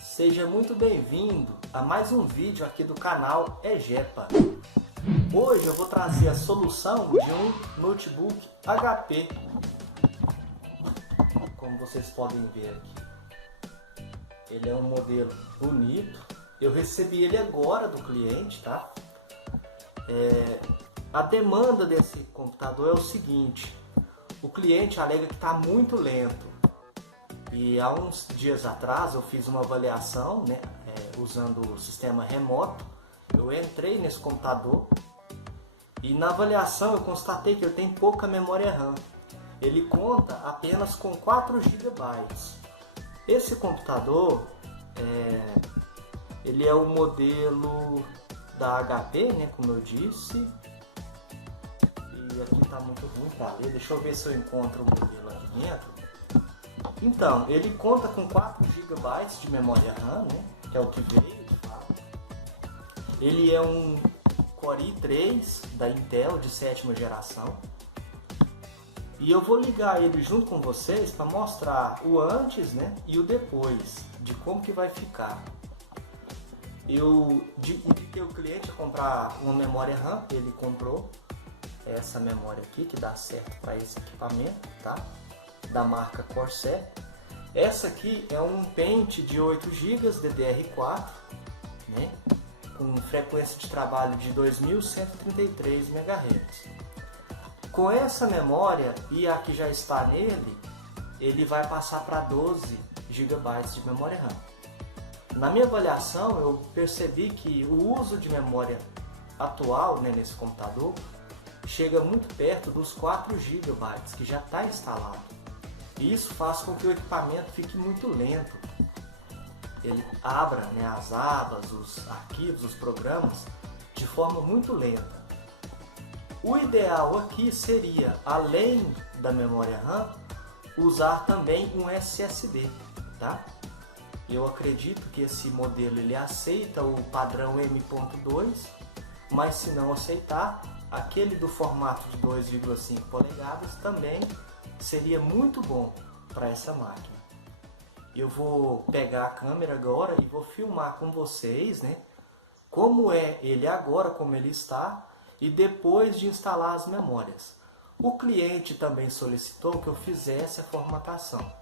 Seja muito bem-vindo a mais um vídeo aqui do canal EGEPA. Hoje eu vou trazer a solução de um notebook HP, como vocês podem ver aqui. Ele é um modelo bonito, eu recebi ele agora do cliente, tá? A demanda desse computador é o seguinte: o cliente alega que está muito lento. E há uns dias atrás eu fiz uma avaliação, né, usando o sistema remoto. Eu entrei nesse computador e na avaliação eu constatei que ele tem pouca memória RAM. Ele conta apenas com 4 GB. Esse computador, ele é o modelo da HP, né, como eu disse. E aqui está muito ruim para ler, deixa eu ver se eu encontro o modelo aqui dentro. Então, ele conta com 4 GB de memória RAM, né, que é o que veio de fato. Ele é um Core i3 da Intel de 7ª geração. E eu vou ligar ele junto com vocês para mostrar o antes, né, e o depois, de como que vai ficar. Eu indiquei o cliente a comprar uma memória RAM, ele comprou essa memória aqui, que dá certo para esse equipamento, tá? Da marca Corsair. Essa aqui é um pente de 8 GB DDR4, né, com frequência de trabalho de 2133 MHz. Com essa memória e a que já está nele, ele vai passar para 12 GB de memória RAM. Na minha avaliação, eu percebi que o uso de memória atual, né, nesse computador chega muito perto dos 4 GB que já está instalado. E isso faz com que o equipamento fique muito lento. Ele abra, né, as abas, os arquivos, os programas de forma muito lenta. O ideal aqui seria, além da memória RAM, usar também um SSD, tá? Eu acredito que esse modelo ele aceita o padrão M.2, mas se não aceitar, aquele do formato de 2,5 polegadas também seria muito bom para essa máquina. Eu vou pegar a câmera agora e vou filmar com vocês, né, como é ele agora, como ele está, e depois de instalar as memórias. O cliente também solicitou que eu fizesse a formatação.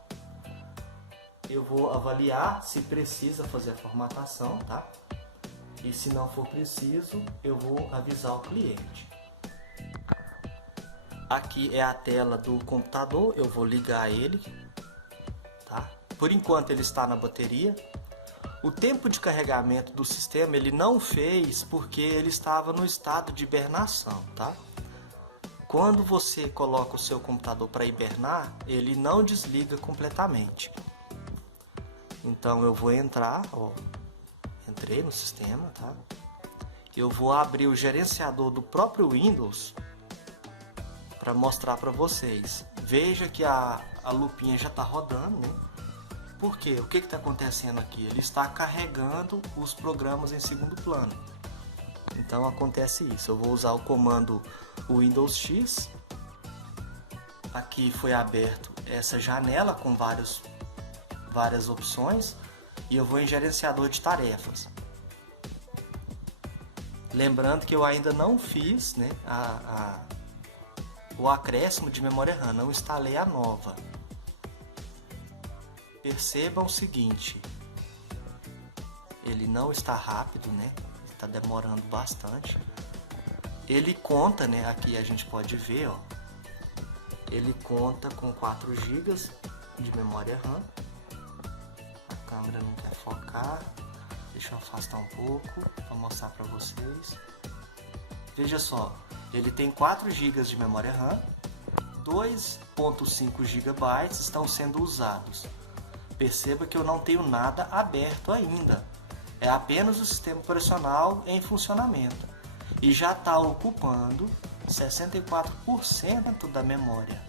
Eu vou avaliar se precisa fazer a formatação, tá? E se não for preciso, eu vou avisar o cliente. Aqui é a tela do computador, eu vou ligar ele, tá? Por enquanto ele está na bateria. O tempo de carregamento do sistema ele não fez porque ele estava no estado de hibernação, tá? Quando você coloca o seu computador para hibernar, ele não desliga completamente. Então eu vou entrar, ó, entrei no sistema, tá? Eu vou abrir o gerenciador do próprio Windows para mostrar para vocês. Veja que a lupinha já está rodando, né? Por quê? O que está acontecendo aqui? Ele está carregando os programas em segundo plano. Então acontece isso. Eu vou usar o comando Windows X. Aqui foi aberto essa janela com várias opções. E eu vou em gerenciador de tarefas. Lembrando que eu ainda não fiz, né, o acréscimo de memória RAM, não instalei a nova. Percebam o seguinte, ele não está rápido, né? Está demorando bastante. Ele conta, né? Aqui a gente pode ver, ó. Ele conta com 4 GB de memória RAM. A câmera não quer focar. Deixa eu afastar um pouco para mostrar para vocês. Veja só. Ele tem 4 GB de memória RAM, 2,5 GB estão sendo usados. Perceba que eu não tenho nada aberto ainda. É apenas o sistema operacional em funcionamento. E já está ocupando 64% da memória.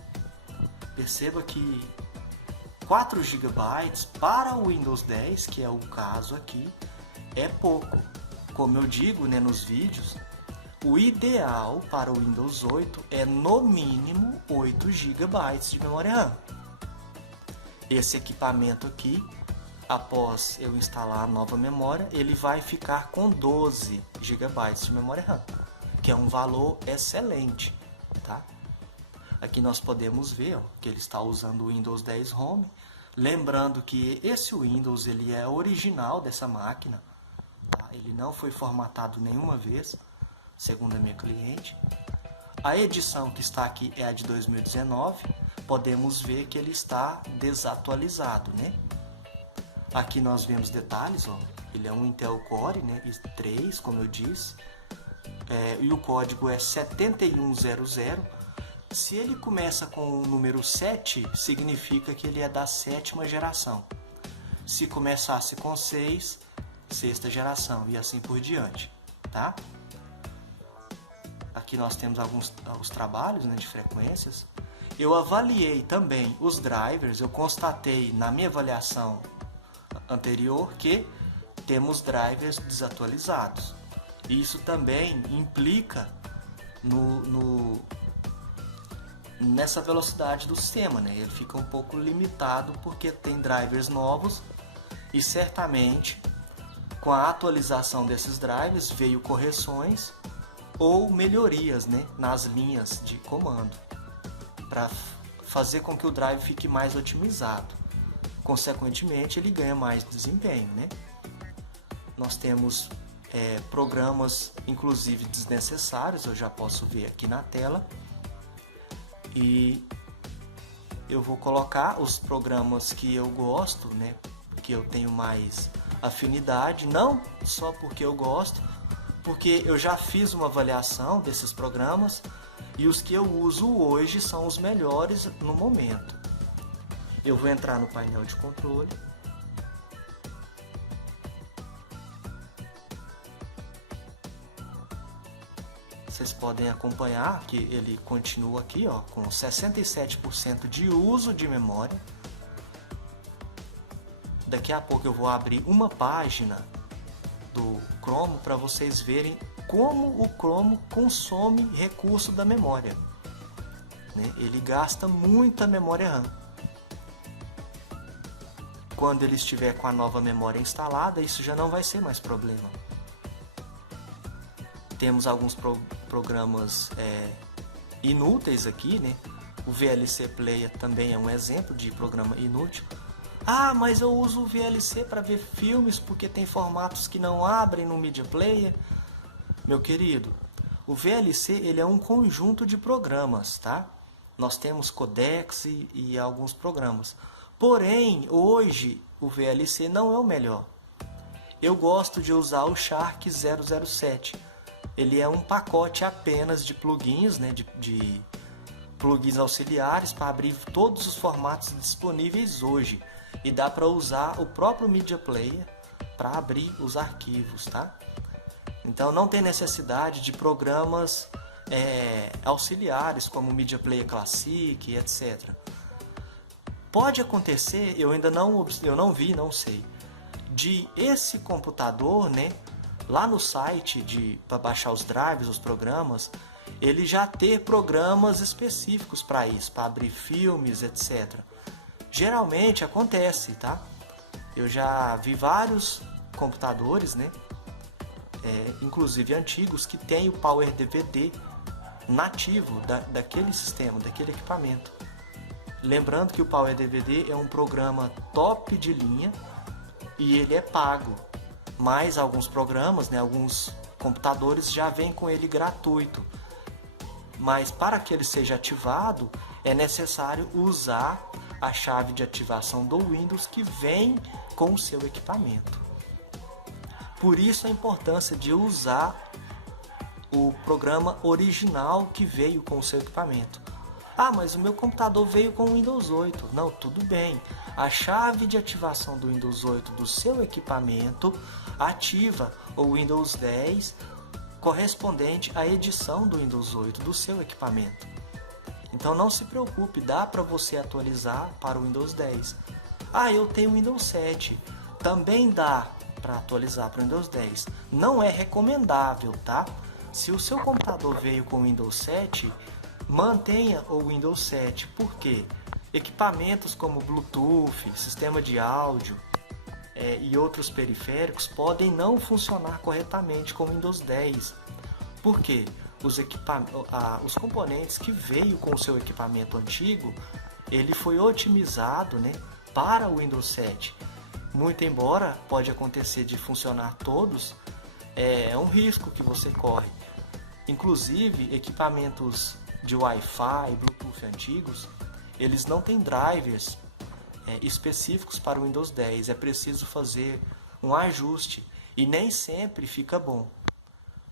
Perceba que 4 GB para o Windows 10, que é o caso aqui, é pouco. Como eu digo, né, nos vídeos, o ideal para o Windows 8 é no mínimo 8 GB de memória RAM. Esse equipamento aqui, após eu instalar a nova memória, ele vai ficar com 12 GB de memória RAM, que é um valor excelente, tá? Aqui nós podemos ver, ó, que ele está usando o Windows 10 Home. Lembrando que esse Windows ele é original dessa máquina, tá? Ele não foi formatado nenhuma vez, segundo a minha cliente. A edição que está aqui é a de 2019. Podemos ver que ele está desatualizado, né? Aqui nós vemos detalhes, ó. Ele é um Intel Core, né, i3, como eu disse, e o código é 7100. Se ele começa com o número 7, significa que ele é da 7ª geração. Se começasse com 6, 6ª geração, e assim por diante, tá? Aqui nós temos alguns trabalhos, né, de frequências. Eu avaliei também os drivers, eu constatei na minha avaliação anterior que temos drivers desatualizados. Isso também implica nessa velocidade do sistema, né? Ele fica um pouco limitado porque tem drivers novos e certamente com a atualização desses drivers veio correções ou melhorias, né, nas linhas de comando para fazer com que o drive fique mais otimizado. Consequentemente, ele ganha mais desempenho, né? Nós temos programas, inclusive desnecessários, eu já posso ver aqui na tela. E eu vou colocar os programas que eu gosto, né, que eu tenho mais afinidade, não só porque eu gosto, porque eu já fiz uma avaliação desses programas e os que eu uso hoje são os melhores no momento. Eu vou entrar no painel de controle. Vocês podem acompanhar que ele continua aqui, ó, com 67% de uso de memória. Daqui a pouco eu vou abrir uma página do Chrome para vocês verem como o Chrome consome recurso da memória, né? Ele gasta muita memória RAM. Quando ele estiver com a nova memória instalada, isso já não vai ser mais problema. Temos alguns programas inúteis aqui, né? O VLC Player também é um exemplo de programa inútil. Ah, mas eu uso o VLC para ver filmes porque tem formatos que não abrem no Media Player. Meu querido, o VLC ele é um conjunto de programas, tá? Nós temos codecs e alguns programas. Porém, hoje o VLC não é o melhor. Eu gosto de usar o Shark 007. Ele é um pacote apenas de plugins, né, de plugins auxiliares para abrir todos os formatos disponíveis hoje. E dá para usar o próprio Media Player para abrir os arquivos, tá? Então não tem necessidade de programas auxiliares como o Media Player Classic, etc. Pode acontecer, eu não vi, não sei, de esse computador, né, lá no site para baixar os drives, os programas, ele já ter programas específicos para isso, para abrir filmes, etc. Geralmente acontece, tá? Eu já vi vários computadores, né, inclusive antigos, que tem o Power DVD nativo daquele sistema, daquele equipamento. Lembrando que o Power DVD é um programa top de linha e ele é pago. Mas alguns programas, né, alguns computadores já vêm com ele gratuito. Mas para que ele seja ativado, é necessário usar a chave de ativação do Windows que vem com o seu equipamento. Por isso a importância de usar o programa original que veio com o seu equipamento. Ah, mas o meu computador veio com o Windows 8. Não, tudo bem. A chave de ativação do Windows 8 do seu equipamento ativa o Windows 10 correspondente à edição do Windows 8 do seu equipamento. Então não se preocupe, dá para você atualizar para o Windows 10. Ah, eu tenho Windows 7. Também dá para atualizar para o Windows 10. Não é recomendável, tá? Se o seu computador veio com Windows 7, mantenha o Windows 7. Por quê? Equipamentos como Bluetooth, sistema de áudio e outros periféricos podem não funcionar corretamente com o Windows 10. Por quê? Os componentes que veio com o seu equipamento antigo, ele foi otimizado, né, para o Windows 7. Muito embora pode acontecer de funcionar todos, é um risco que você corre. Inclusive, equipamentos de Wi-Fi, Bluetooth antigos, eles não têm drivers específicos para o Windows 10. É preciso fazer um ajuste e nem sempre fica bom.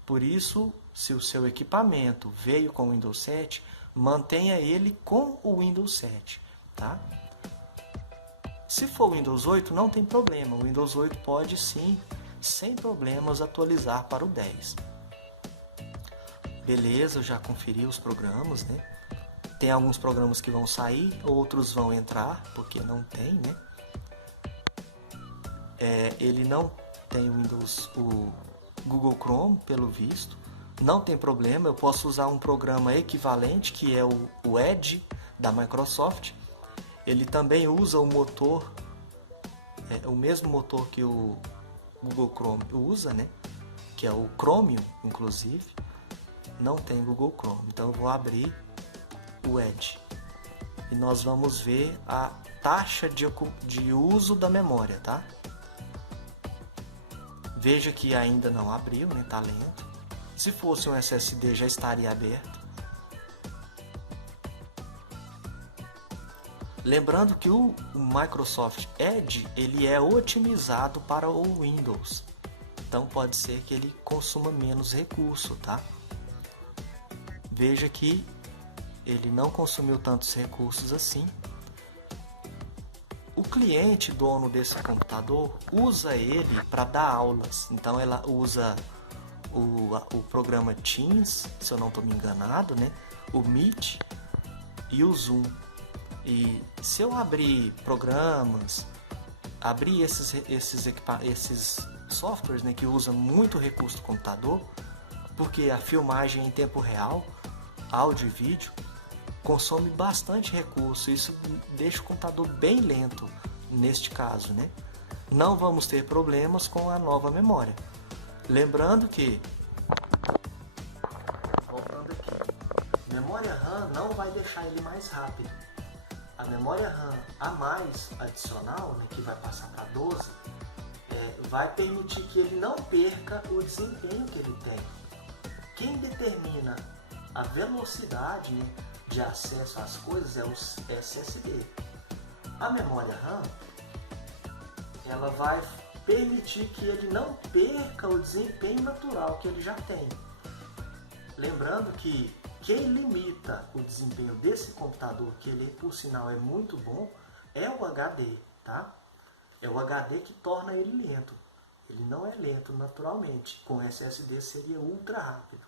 Por isso, se o seu equipamento veio com o Windows 7, mantenha ele com o Windows 7, tá? Se for o Windows 8, não tem problema. O Windows 8 pode sim, sem problemas, atualizar para o 10. Beleza, eu já conferi os programas, né? Tem alguns programas que vão sair, outros vão entrar, porque não tem, né? Ele não tem o Google Chrome, pelo visto. Não tem problema, eu posso usar um programa equivalente, que é o Edge, da Microsoft. Ele também usa o motor, o mesmo motor que o Google Chrome usa, né? Que é o Chromium, inclusive. Não tem Google Chrome, então eu vou abrir o Edge e nós vamos ver a taxa de uso da memória, tá? Veja que ainda não abriu, né? Tá lento. Se fosse um SSD já estaria aberto. Lembrando que o Microsoft Edge ele é otimizado para o Windows, então pode ser que ele consuma menos recurso, tá? Veja que ele não consumiu tantos recursos assim. O cliente dono desse computador usa ele para dar aulas, então ela usa o programa Teams, se eu não estou me enganado, né? O Meet e o Zoom. E se eu abrir programas, abrir esses softwares, né, que usam muito recurso do computador, porque a filmagem é em tempo real, áudio e vídeo, consome bastante recurso. Isso deixa o computador bem lento neste caso, né? Não vamos ter problemas com a nova memória. Lembrando que, voltando aqui, memória RAM não vai deixar ele mais rápido. A memória RAM a mais adicional, né, que vai passar para 12, vai permitir que ele não perca o desempenho que ele tem. Quem determina a velocidade, né, de acesso às coisas é o SSD. A memória RAM ela vai permitir que ele não perca o desempenho natural que ele já tem. Lembrando que quem limita o desempenho desse computador, que ele por sinal é muito bom, é o HD, tá? É o HD que torna ele lento. Ele não é lento naturalmente. Com SSD seria ultra rápido.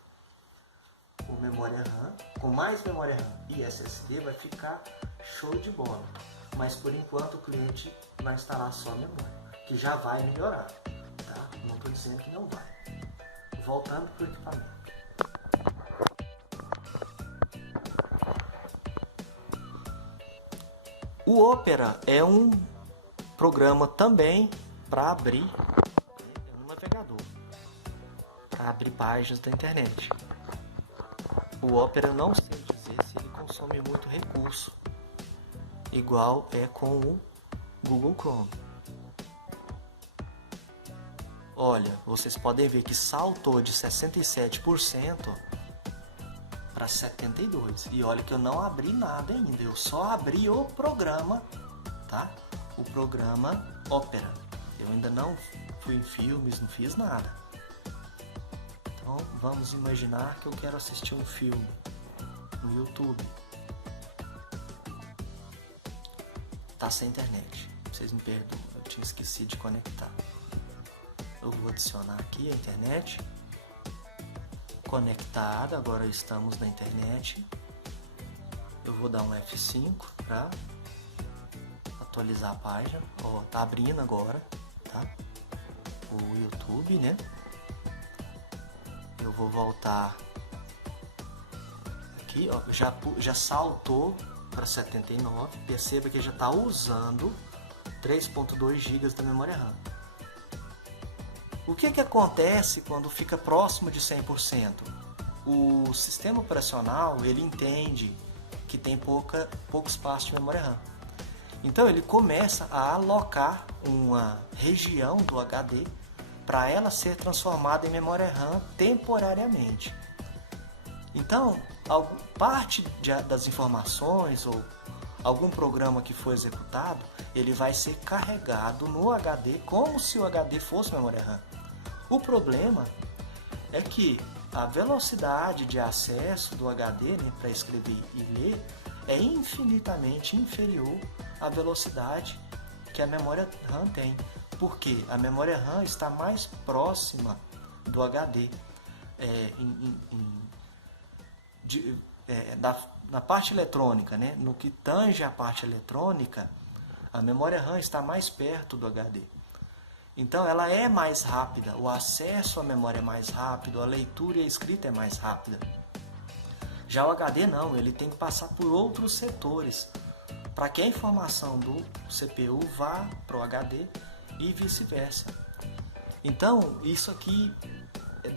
Com memória RAM, com mais memória RAM e SSD vai ficar show de bola. Mas por enquanto o cliente vai instalar só a memória, que já vai melhorar, tá? Não estou dizendo que não vai. Voltando para o equipamento. O Opera é um programa também para abrir um navegador, para abrir páginas da internet. O Opera não sei dizer se ele consome muito recurso, igual é com o Google Chrome. Olha, vocês podem ver que saltou de 67% para 72%. E olha que eu não abri nada ainda, eu só abri o programa, tá? O programa Opera. Eu ainda não fui em filmes, não fiz nada. Então vamos imaginar que eu quero assistir um filme no YouTube. Tá sem internet, vocês me perdoam, eu tinha esquecido de conectar. Eu vou adicionar aqui a internet. Conectado, agora estamos na internet. Eu vou dar um F5 para atualizar a página. Ó, tá abrindo agora, tá? O YouTube, né? Eu vou voltar aqui, ó, já saltou para 79. Perceba que já está usando 3.2 GB da memória RAM. O que acontece quando fica próximo de 100%? O sistema operacional ele entende que tem pouco espaço de memória RAM. Então ele começa a alocar uma região do HD para ela ser transformada em memória RAM temporariamente. Então, parte das informações ou algum programa que foi executado, ele vai ser carregado no HD como se o HD fosse memória RAM. O problema é que a velocidade de acesso do HD, né, para escrever e ler é infinitamente inferior à velocidade que a memória RAM tem, porque a memória RAM está mais próxima do HD. Na parte eletrônica, né, no que tange a parte eletrônica, a memória RAM está mais perto do HD. Então ela é mais rápida, o acesso à memória é mais rápido, a leitura e a escrita é mais rápida. Já o HD não, ele tem que passar por outros setores para que a informação do CPU vá para o HD e vice-versa. Então isso aqui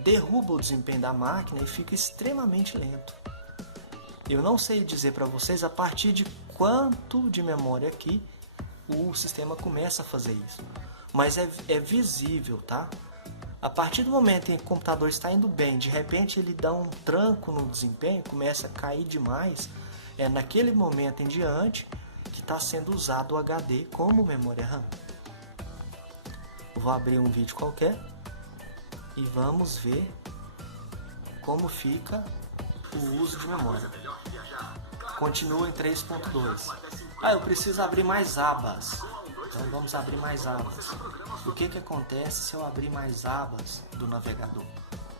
derruba o desempenho da máquina e fica extremamente lento. Eu não sei dizer para vocês a partir de quanto de memória aqui o sistema começa a fazer isso. Mas é visível, tá? A partir do momento em que o computador está indo bem, de repente ele dá um tranco no desempenho, começa a cair demais, é naquele momento em diante que está sendo usado o HD como memória RAM. Eu vou abrir um vídeo qualquer e vamos ver como fica o uso de memória. Continua em 3.2. Eu preciso abrir mais abas. Então vamos abrir mais abas. O que acontece se eu abrir mais abas do navegador?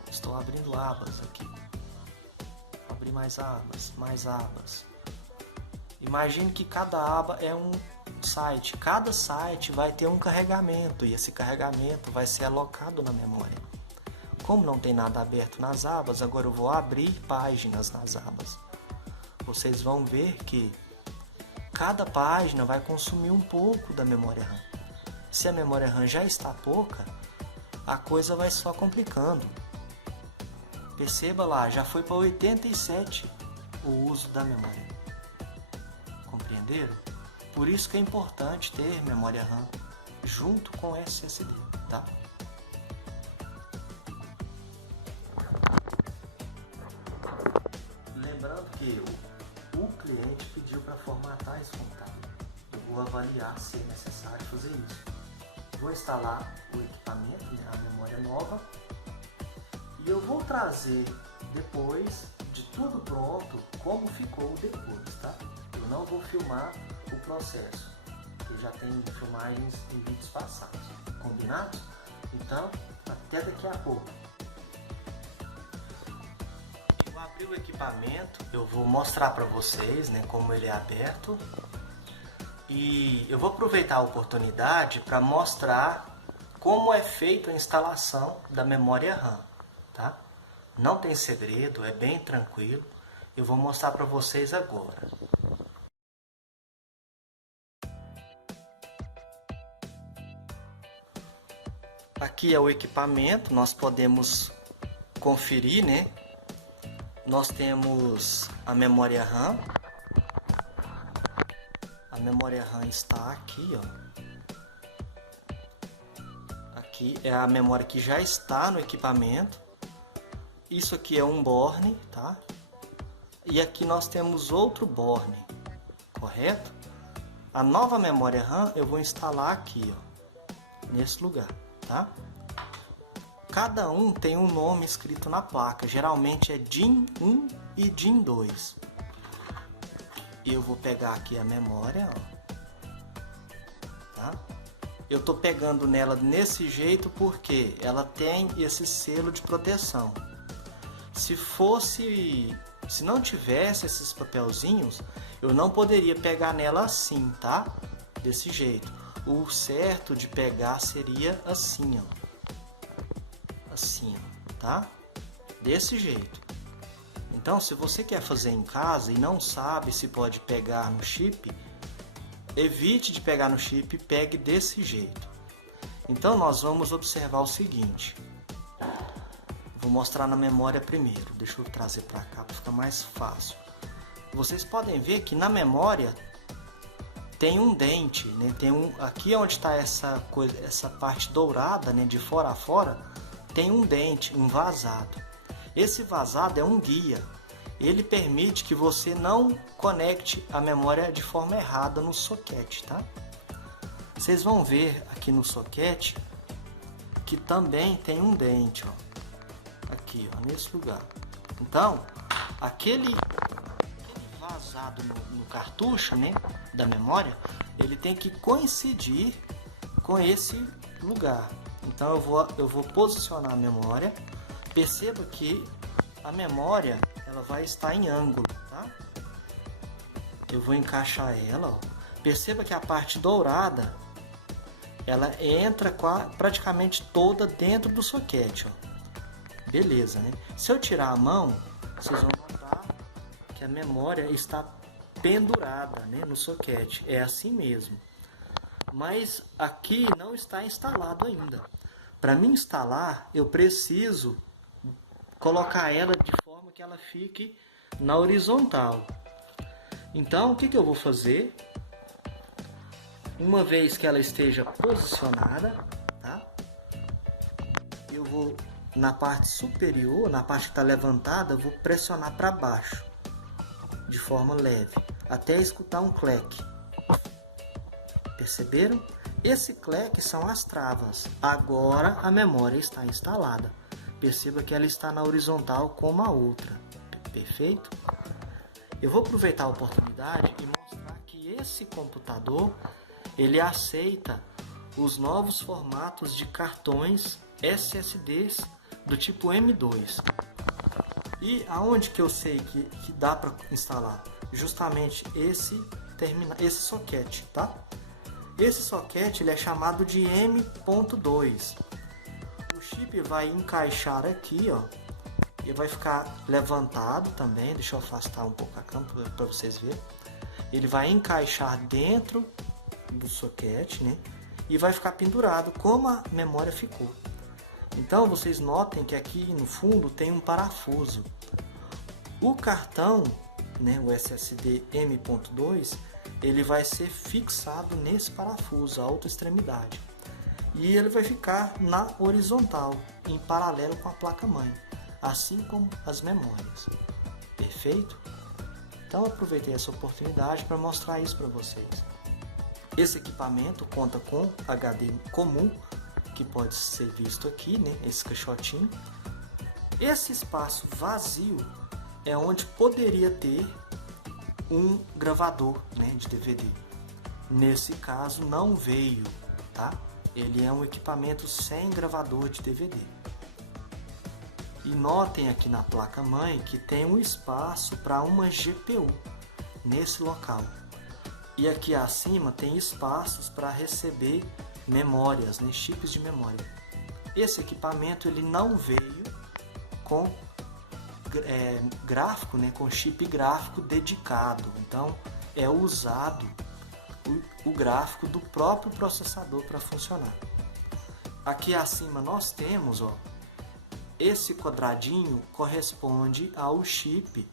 Estou abrindo abas aqui. Vou abrir mais abas, mais abas. Imagine que cada aba é um site. Cada site vai ter um carregamento e esse carregamento vai ser alocado na memória. Como não tem nada aberto nas abas, agora eu vou abrir páginas nas abas. Vocês vão ver que cada página vai consumir um pouco da memória RAM. Se a memória RAM já está pouca, a coisa vai só complicando. Perceba lá, já foi para 87 o uso da memória. Compreenderam? Por isso que é importante ter memória RAM junto com SSD, tá? Lembrando que o cliente pediu para formatar esse computador. Eu vou avaliar se é necessário fazer isso. Vou instalar o equipamento, né, a memória nova, e eu vou trazer depois de tudo pronto como ficou depois, tá? Eu não vou filmar o processo, porque já tem filmagens em vídeos passados, combinado? Então, até daqui a pouco. Eu vou abrir o equipamento, eu vou mostrar para vocês, né, como ele é aberto. E eu vou aproveitar a oportunidade para mostrar como é feita a instalação da memória RAM, tá? Não tem segredo, é bem tranquilo. Eu vou mostrar para vocês agora. Aqui é o equipamento, nós podemos conferir, né? Nós temos a memória RAM. A memória RAM está aqui, ó. Aqui é a memória que já está no equipamento. Isso aqui é um borne, tá? E aqui nós temos outro borne, correto? A nova memória RAM eu vou instalar aqui, ó, nesse lugar, tá? Cada um tem um nome escrito na placa, geralmente é DIN 1 e DIN 2. E eu vou pegar aqui a memória, ó, tá? Eu tô pegando nela desse jeito porque ela tem esse selo de proteção. Se não tivesse esses papelzinhos, eu não poderia pegar nela assim, tá? desse jeito. O certo de pegar seria assim, ó. Assim, ó, tá? Desse jeito. Então, se você quer fazer em casa e não sabe se pode pegar no chip, evite de pegar no chip, pegue desse jeito. Então, nós vamos observar o seguinte. Vou mostrar na memória primeiro. Deixa eu trazer para cá para ficar mais fácil. Vocês podem ver que na memória tem um dente, né? Tem aqui onde está essa parte dourada, né? De fora a fora, tem um dente, um vazado. Esse vazado é um guia. Ele permite que você não conecte a memória de forma errada no soquete, tá? Vocês vão ver aqui no soquete que também tem um dente, ó. Aqui, ó, nesse lugar. Então, aquele vazado no cartucho, né, da memória, ele tem que coincidir com esse lugar. Então eu vou posicionar a memória. Perceba que a memória ela vai estar em ângulo, tá? Eu vou encaixar ela, ó. Perceba que a parte dourada ela entra praticamente toda dentro do soquete, ó. Beleza, né? Se eu tirar a mão, vocês vão notar que a memória está pendurada, né, no soquete. É assim mesmo. Mas aqui não está instalado ainda. Para me instalar, eu preciso colocar ela de forma que ela fique na horizontal. Então, o que eu vou fazer? Uma vez que ela esteja posicionada, tá? Eu vou na parte superior, na parte que está levantada, eu vou pressionar para baixo, de forma leve, até escutar um cleque. Perceberam? Esse cleque são as travas. Agora a memória está instalada. Perceba que ela está na horizontal como a outra. Perfeito? Eu vou aproveitar a oportunidade e mostrar que esse computador ele aceita os novos formatos de cartões SSDs do tipo M2. E aonde que eu sei que dá para instalar? Justamente esse soquete, tá? Esse soquete ele é chamado de M.2. O chip vai encaixar aqui, ó. E vai ficar levantado também. Deixa eu afastar um pouco a câmera para vocês verem. Ele vai encaixar dentro do soquete, né? E vai ficar pendurado como a memória ficou. Então vocês notem que aqui no fundo tem um parafuso. O cartão, né, o SSD M.2, ele vai ser fixado nesse parafuso, a outra extremidade. E ele vai ficar na horizontal, em paralelo com a placa-mãe, assim como as memórias. Perfeito? Então aproveitei essa oportunidade para mostrar isso para vocês. Esse equipamento conta com HD comum, que pode ser visto aqui, né, esse caixotinho. Esse espaço vazio é onde poderia ter um gravador, né, de DVD. Nesse caso não veio, tá? Ele é um equipamento sem gravador de DVD. E notem aqui na placa-mãe que tem um espaço para uma GPU nesse local. E aqui acima tem espaços para receber memórias, né, chips de memória. Esse equipamento ele não veio com gráfico, né, com chip gráfico dedicado. Então é usado o gráfico do próprio processador para funcionar. Aqui acima nós temos, ó, esse quadradinho corresponde ao chip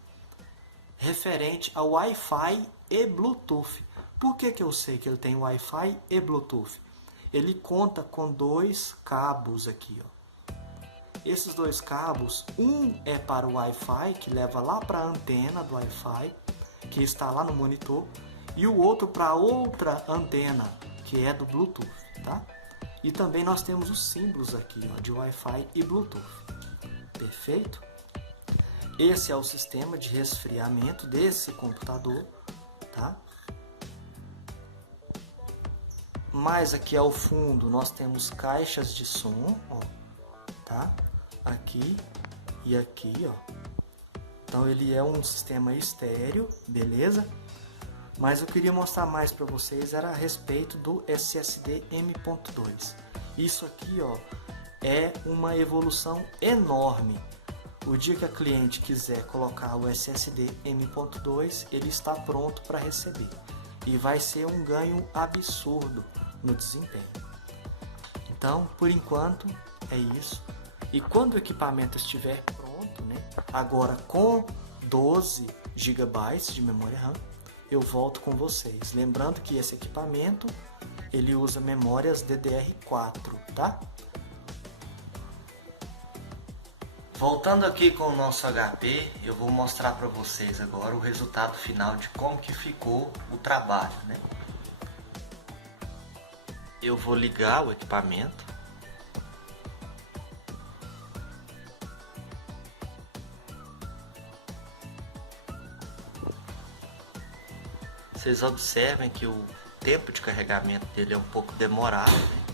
referente ao Wi-Fi e Bluetooth. Por que eu sei que ele tem Wi-Fi e Bluetooth? Ele conta com dois cabos aqui, ó. Esses dois cabos, um é para o Wi-Fi, que leva lá para a antena do Wi-Fi, que está lá no monitor, e o outro para outra antena, que é do Bluetooth, tá? E também nós temos os símbolos aqui, ó, de Wi-Fi e Bluetooth. Perfeito? Esse é o sistema de resfriamento desse computador, tá? Mais aqui ao fundo nós temos caixas de som, ó, tá? Aqui e aqui, ó. Então ele é um sistema estéreo, beleza? Mas eu queria mostrar mais para vocês era a respeito do SSD M.2. Isso aqui, ó, é uma evolução enorme. O dia que a cliente quiser colocar o SSD M.2, ele está pronto para receber. E vai ser um ganho absurdo no desempenho. Então, por enquanto, é isso. E quando o equipamento estiver pronto, né, agora com 12 GB de memória RAM, eu volto com vocês. Lembrando que esse equipamento, ele usa memórias DDR4, tá? Voltando aqui com o nosso HP, eu vou mostrar para vocês agora o resultado final de como que ficou o trabalho, né? Eu vou ligar o equipamento. Vocês observem que o tempo de carregamento dele é um pouco demorado, né?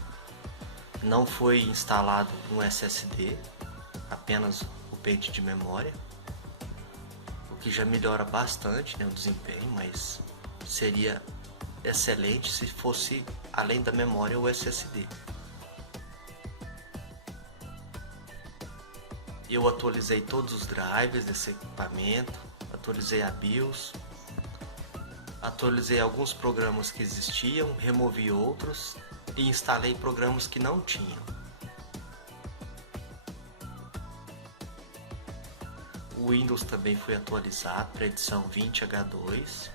Não foi instalado um SSD, apenas o pente de memória, o que já melhora bastante, né, o desempenho, mas seria excelente se fosse além da memória o SSD. Eu atualizei todos os drivers desse equipamento, atualizei a BIOS, atualizei alguns programas que existiam, removi outros e instalei programas que não tinham. O Windows também foi atualizado para a edição 20H2.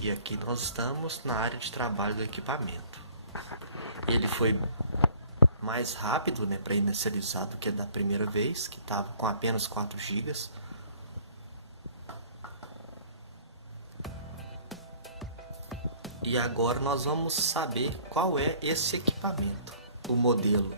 E aqui nós estamos na área de trabalho do equipamento. Ele foi mais rápido, né, para inicializar do que da primeira vez, que estava com apenas 4 GB. E agora nós vamos saber qual é esse equipamento, o modelo.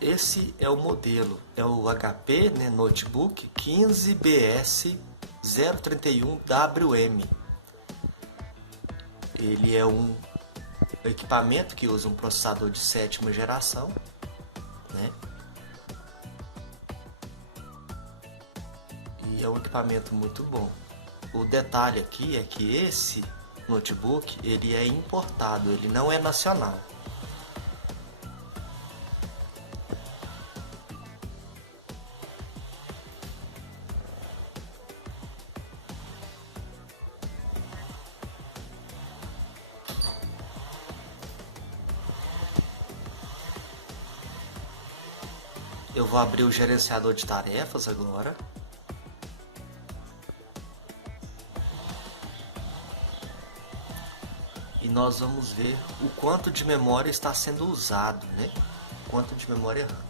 Esse é o modelo, é o HP, né, Notebook 15BS031WM. Ele é um equipamento que usa um processador de 7ª geração, né? E é um equipamento muito bom. O detalhe aqui é que esse notebook ele é importado, ele não é nacional. Eu vou abrir o gerenciador de tarefas agora. E nós vamos ver o quanto de memória está sendo usado, né? Quanto de memória RAM.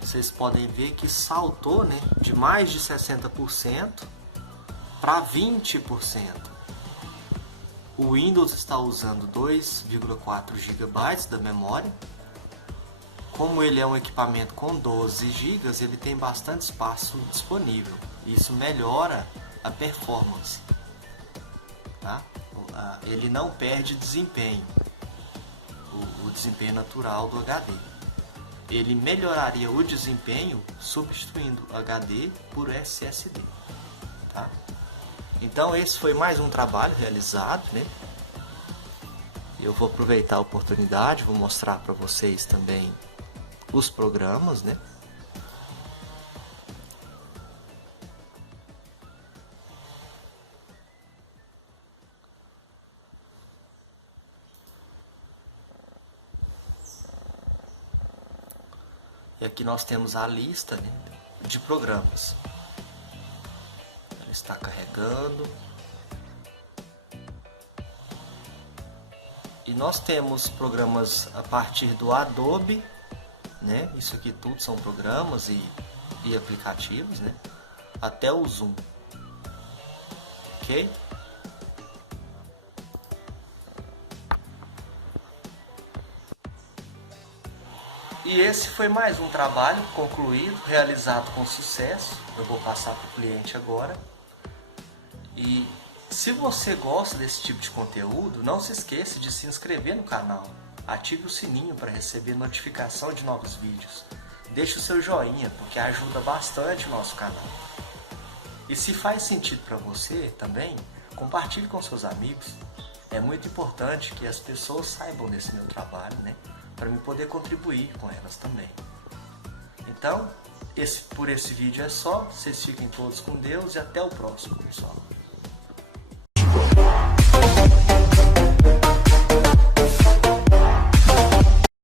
Vocês podem ver que saltou, né, de mais de 60% para 20%. O Windows está usando 2,4 GB da memória. Como ele é um equipamento com 12 GB, ele tem bastante espaço disponível. Isso melhora a performance, tá? Ele não perde desempenho, o desempenho natural do HD. Ele melhoraria o desempenho substituindo HD por SSD, tá? Então esse foi mais um trabalho realizado, né? Eu vou aproveitar a oportunidade, vou mostrar para vocês também os programas, né? E aqui nós temos a lista, né, de programas. Ela está carregando. E nós temos programas a partir do Adobe, né? Isso aqui tudo são programas e aplicativos, né? até o zoom, ok? E esse foi mais um trabalho concluído, realizado com sucesso. Eu vou passar para o cliente agora. E se você gosta desse tipo de conteúdo, não se esqueça de se inscrever no canal. Ative o sininho para receber notificação de novos vídeos. Deixe o seu joinha, porque ajuda bastante o nosso canal. E se faz sentido para você também, compartilhe com seus amigos. É muito importante que as pessoas saibam desse meu trabalho, né? Para me poder contribuir com elas também. Então, por esse vídeo é só. Vocês fiquem todos com Deus e até o próximo, pessoal.